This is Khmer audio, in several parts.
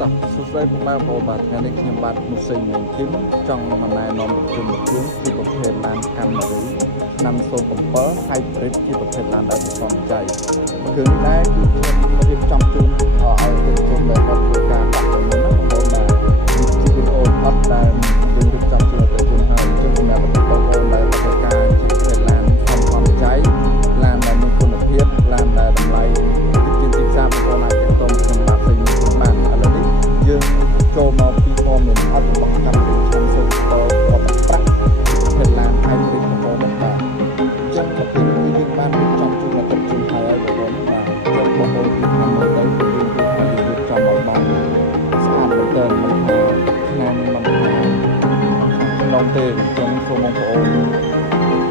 តោះសួស្តីពុកម៉ែបងប្អូនបាទថ្ងៃនេះខ្ញុំបាទមុសេងនឹងគឹមចង់ណែនាំប្រជុំជាប្រភេទឡានកាមេរីឆ្នាំ07 Hybrid ជាប្រភេទឡានដែលសំចៃគ្រឿងដែរគឺខ្ញុំរៀបចំជូនឲ្យទៅជូនដល់គាត់ធ្វើការដាក់ទៅមុនណាបងប្អូនបាទនេះជាវីដេអូអត់ដែលយើងរៀបចំជូនទៅជូនហើយអញ្ចឹងសម្រាប់បងប្អូនដែលធ្វើការជាប្រភេទឡានសំចៃឡានដែលមានគុណភាពឡានដែលតម្លៃជាទីផ្សារបងប្អូនអាចទៅខ្ញុំបាទផ្សេងៗបានឥឡូវនេះយើងចូលមកពីព័ត៌មានអត់របស់កម្មវិធីខ្ញុំសូមបន្តប្រាក់ប្រភេទឡាន Hybrid បងប្អូនបាទអញ្ចឹងមកពីនេះយើងបានរៀបចំជូនមកទឹកជូនហើយបងប្អូនបាទអញ្ចឹងបងប្អូនពីខាងមើលទៅយើងគឺថារៀបចំមកបានស្អាតមែនទែនមិនថាឆ្នាំមិនថាក្នុងទេអញ្ចឹងសូមបងប្អូន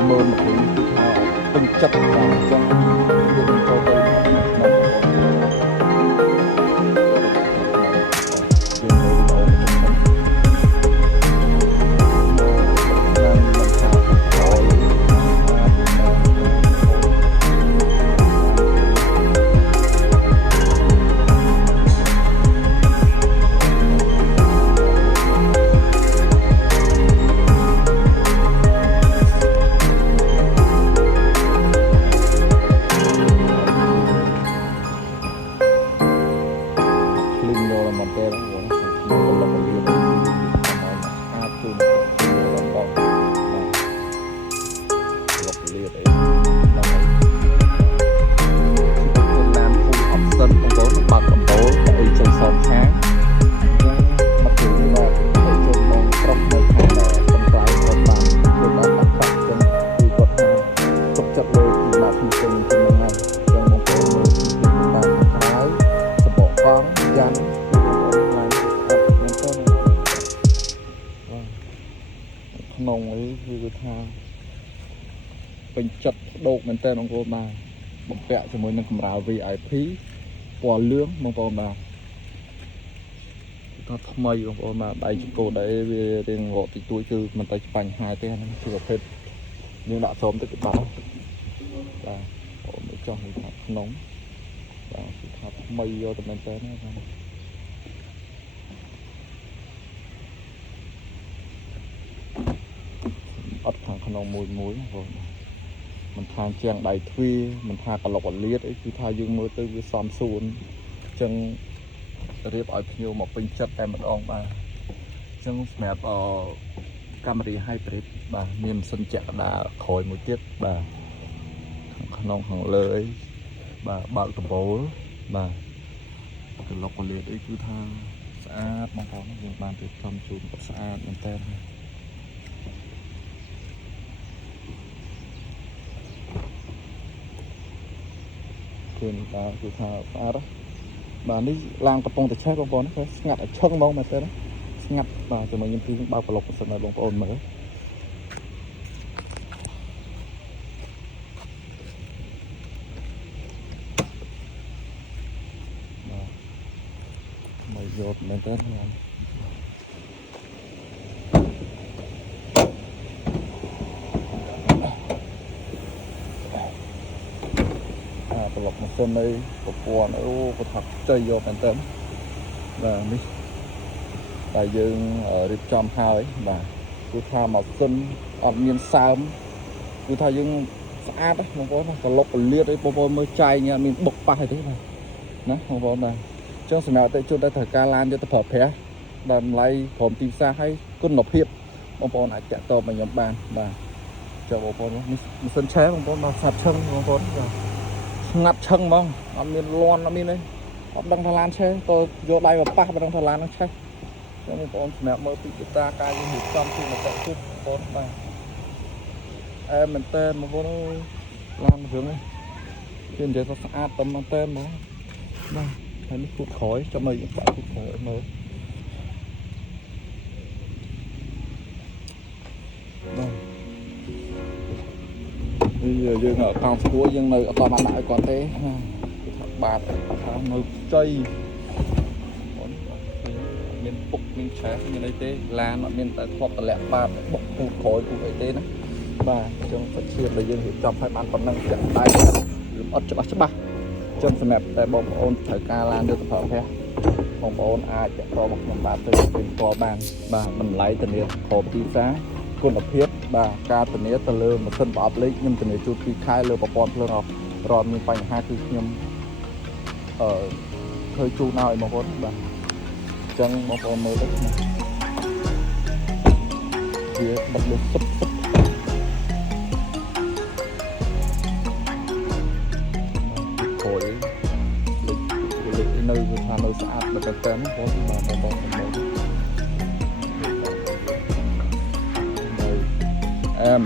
មើលមកវិញគឺថាពេញចិត្តបាទអញ្ចឹងយើងចូលទៅក្នុងអីគឺថាពេញចិត្តដោកមែនតើបងប្អូនបាទបំពាក់ជាមួយនឹងកម្រាល VIP ពណ៌លឿងបងប្អូនបាទគឺថាថ្មីបងប្អូនបាទដៃចង្កូដៃវារៀងរកតិចតួចគឺមិនទៅបញ្ហាទេហ្នឹងគឺប្រភេទយើងដាក់ស្រោមទឹកបោបាទអូមើលចោះនេះថាក្នុងបាទគឺថាថ្មីយកទៅមែនតើណាបាទអត់ខាងក្នុងមួយបងប្អូនមិនថាជាងដៃទ្វាមិនថាក្លុកអលៀតអីគឺថាយើងមើលទៅវាសមសួនអញ្ចឹងរៀបឲ្យភ្ញៀវមកពេញចិត្តតែម្ដងបាទអញ្ចឹងសម្រាប់កាមេរ៉ា Hybrid បាទមានម៉ាស៊ីនចាក់កដាលក្រោយមួយទៀតបាទក្នុងខាងលើអីបាទបើកដំបូលបាទក្លុកអលៀតអីគឺថាស្អាតបងប្អូនយើងបានរៀបចំជូនស្អាតមែនតើគឺបាទគឺថាស្អាតបាទនេះឡានកំពុងតែឆេះបងប្អូនណាស្ងាត់ឲ្យឈឹងហ្មងមែនទេណាស្ងាត់បាទជាមួយខ្ញុំពីបើកប្លុកសិនឲ្យបងប្អូនមើលបាទមកយកមែនទេណាប្លុកម៉ាស៊ីននៃប្រព័ន្ធអូគាត់ថាចៃយកមែនតើបាទនេះតែយើងរៀបចំហើយបាទគឺថាម៉ាស៊ីនអត់មានសើមគឺថាយើងស្អាតបងប្អូនក្លុកពលាតអីបងប្អូនមើលចៃញ៉ាំមានបុកប៉ះអីទេបាទណាបងប្អូនបាទអញ្ចឹងសម្រាប់អតិថិជនដែលត្រូវការឡានយកទៅប្រើប្រាស់តម្លៃព្រមទីផ្សារហើយគុណភាពបងប្អូនអាចតាក់ទងមកខ្ញុំបានបាទចុះបងប្អូននេះម៉ាស៊ីនឆេះបងប្អូនមកស្ងាត់ឈឹងបងប្អូនបាទស្ងាត់ឈឹងហ្មងអត់មានលន់អត់មានអីអត់ដឹងថាឡានឆេះក៏យកដៃមកប៉ះមិនដឹងថាឡាននឹងឆេះចឹងបងប្អូនសម្រាប់មើលពីកតាការយើងរៀបចំពីមកតជិតបងប្អូនបាទមែនតើបងប្អូនឡានរឿងនេះគឺនិយាយថាស្អាតតែមែនតើហ្មងបាទហើយនេះគូតក្រោយចាំមើលយើងបាក់គូតក្រោយមើលបាទយើងអត់កោងស្គាល់យើងនៅអត់បានដាក់ឲ្យគាត់ទេគឺថាបាទថានៅចៃមានពុកមានឆេះមានអីទេឡានអត់មានតែធ្លាប់តម្លាក់បាតបុកគូក្រោយគូអីទេណាបាទអញ្ចឹងសាច់ឈាមដែលយើងរៀបចំឲ្យបានប៉ុណ្ណឹងចាក់ដៃឬអត់ច្បាស់អញ្ចឹងសម្រាប់តែបងប្អូនត្រូវការឡានយកទៅប្រើប្រាស់ បងប្អូនអាចតមកខ្ញុំបាទទៅពេញតបានបាទតម្លៃធានាខបទីផ្សារគុណភាពបាទការធានាទៅលើម៉ាស៊ីនប្រអប់លេខខ្ញុំធានាជូន2ខែលើប្រព័ន្ធភ្លើងរត់មានបញ្ហាគឺខ្ញុំធ្វើជូនឲ្យបងប្អូនបាទអញ្ចឹងបងប្អូនមើលទៅណាវាបិទលើសុបហួយលេខនៅវាថានៅស្អាតដល់តែហ្នឹងបងបាទបងមើលអែម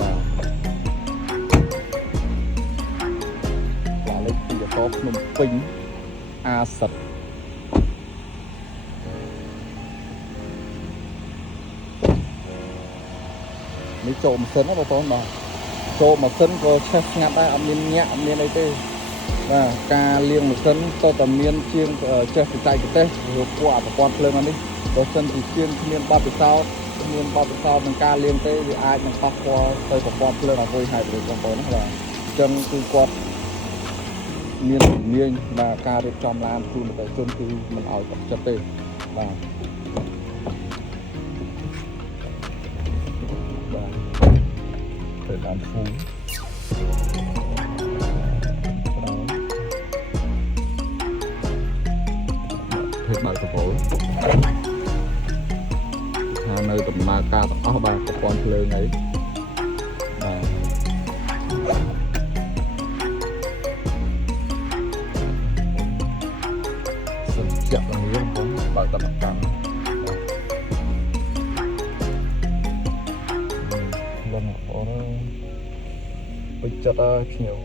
បាទលេខពីអតភ្នំពេញអាសិតនេះចូលម៉ាស៊ីនណាបងប្អូនបាទចូលម៉ាស៊ីនក៏ឆេះស្ងាត់ដែរអត់មានញាក់អត់មានអីទេបាទការលាងម៉ាស៊ីនតើតមានជាងចេះបច្ចេកទេសឬពួកប្រព័ន្ធភ្លើងនេះបើសិនជាជាងគ្មានបទពិសោធន៍ក្នុងការលាងទេវាអាចនឹងប៉ះពាល់ទៅប្រព័ន្ធភ្លើងអ្វីហើយបងប្អូនណាបាទអញ្ចឹងគឺគាត់មានជំនាញបាទការរៀបចំឡានជូនទៅជនគឺមិនឲ្យបាក់ចិត្តទេបាទទៅតាមភូមិធ្វើបើកកបោថានៅដំណើរការទាំងអស់បាទប្រព័ន្ធភ្លើងអីបាទសិនជាក់ឡើងយើងបងបើកដំណើរការលំអរពេញចិត្តខ្ញុំ